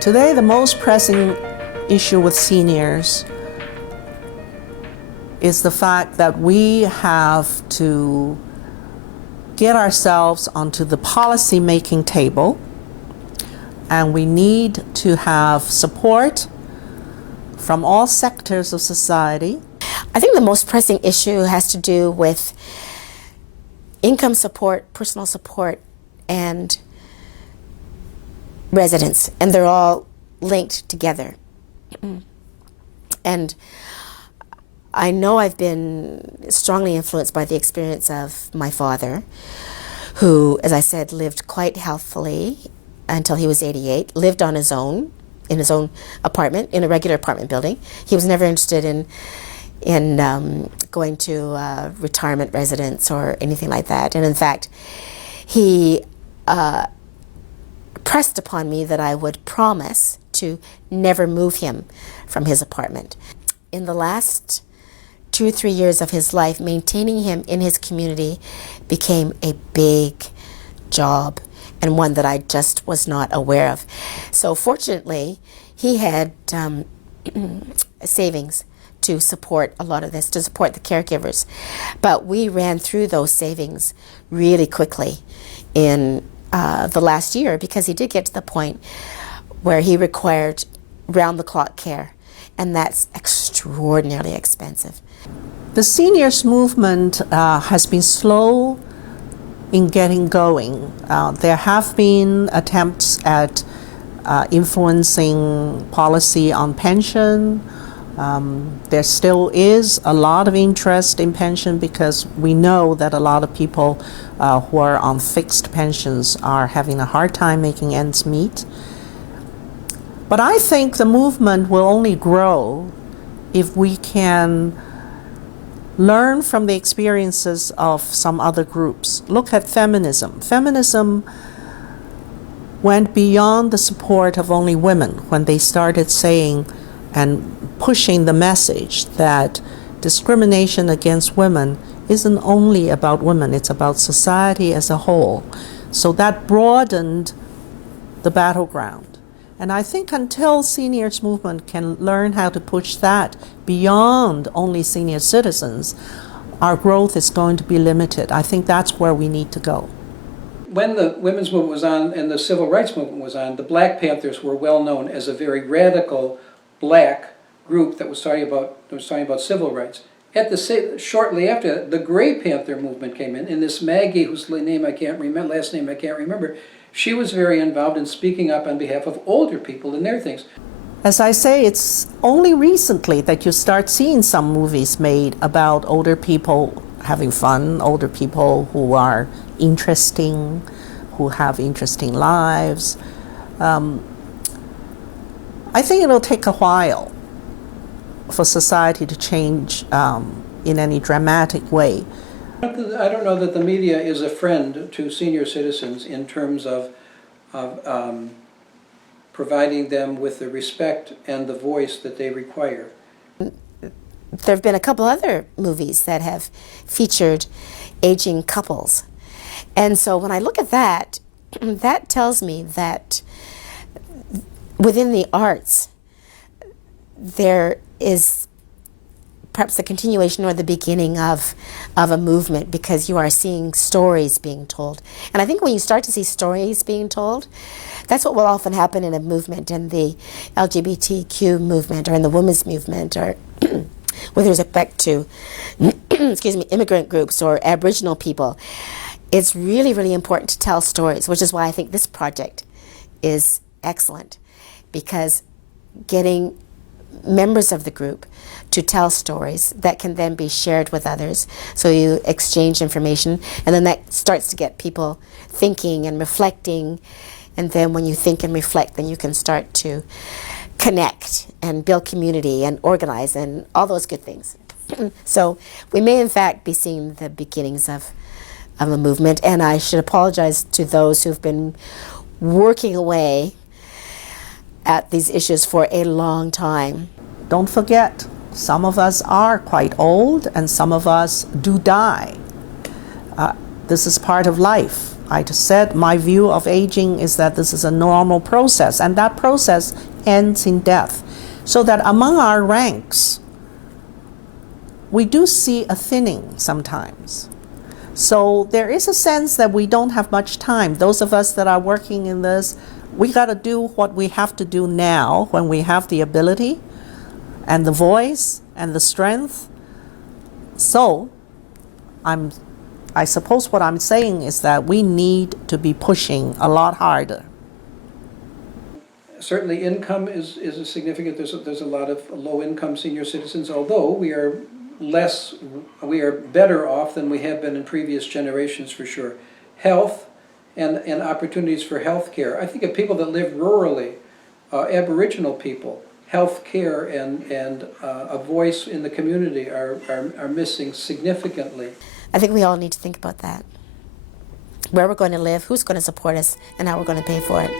Today, the most pressing issue with seniors is the fact that we have to get ourselves onto the policy-making table, and we need to have support from all sectors of society. I think the most pressing issue has to do with income support, personal support, and residence, and they're all linked together. And I know I've been strongly influenced by the experience of my father, who, as I said, lived quite healthfully until he was 88, lived on his own, in his own apartment, in a regular apartment building. He was never interested in going to a retirement residence or anything like that. And in fact, he pressed upon me that I would promise to never move him from his apartment. In the last 2 or 3 years of his life, maintaining him in his community became a big job, and one that I just was not aware of. So fortunately, he had savings to support a lot of this, to support the caregivers. But we ran through those savings really quickly in the last year, because he did get to the point where he required round-the-clock care, and that's extraordinarily expensive. The seniors movement has been slow in getting going. There have been attempts at influencing policy on pension. There still is a lot of interest in pension, because we know that a lot of people who are on fixed pensions are having a hard time making ends meet. But I think the movement will only grow if we can learn from the experiences of some other groups. Look at feminism. Feminism went beyond the support of only women when they started saying and pushing the message that discrimination against women isn't only about women, it's about society as a whole. So that broadened the battleground. And I think until seniors movement can learn how to push that beyond only senior citizens, our growth is going to be limited. I think that's where we need to go. When the women's movement was on and the civil rights movement was on, the Black Panthers were well known as a very radical black group that was talking about civil rights. Shortly after, the Gray Panther movement came in, and this Maggie, whose last name I can't remember, she was very involved in speaking up on behalf of older people and their things. As I say, it's only recently that you start seeing some movies made about older people having fun, older people who are interesting, who have interesting lives. I think it'll take a while for society to change in any dramatic way. I don't know that the media is a friend to senior citizens in terms of providing them with the respect and the voice that they require. There have been a couple other movies that have featured aging couples. And so when I look at that, that tells me that within the arts, there is perhaps the continuation or the beginning of a movement, because you are seeing stories being told. And I think when you start to see stories being told, that's what will often happen in a movement, in the LGBTQ movement or in the women's movement, or with respect to excuse me, immigrant groups or Aboriginal people. It's really, really important to tell stories, which is why I think this project is excellent, because getting members of the group to tell stories that can then be shared with others. So you exchange information, and then that starts to get people thinking and reflecting. And then when you think and reflect, then you can start to connect and build community and organize and all those good things. So we may in fact be seeing the beginnings of a movement, and I should apologize to those who've been working away at these issues for a long time. Don't forget, some of us are quite old and some of us do die. This is part of life. I just said my view of aging is that this is a normal process, and that process ends in death. So that among our ranks, we do see a thinning sometimes. So there is a sense that we don't have much time. Those of us that are working in this, we got to do what we have to do now when we have the ability and the voice and the strength. So I suppose what I'm saying is that we need to be pushing a lot harder. Certainly income is a significant, there's a lot of low-income senior citizens, although we are better off than we have been in previous generations for sure. Health and opportunities for health care. I think of people that live rurally, Aboriginal people, health care and a voice in the community are missing significantly. I think we all need to think about that. Where we're going to live, who's going to support us, and how we're going to pay for it.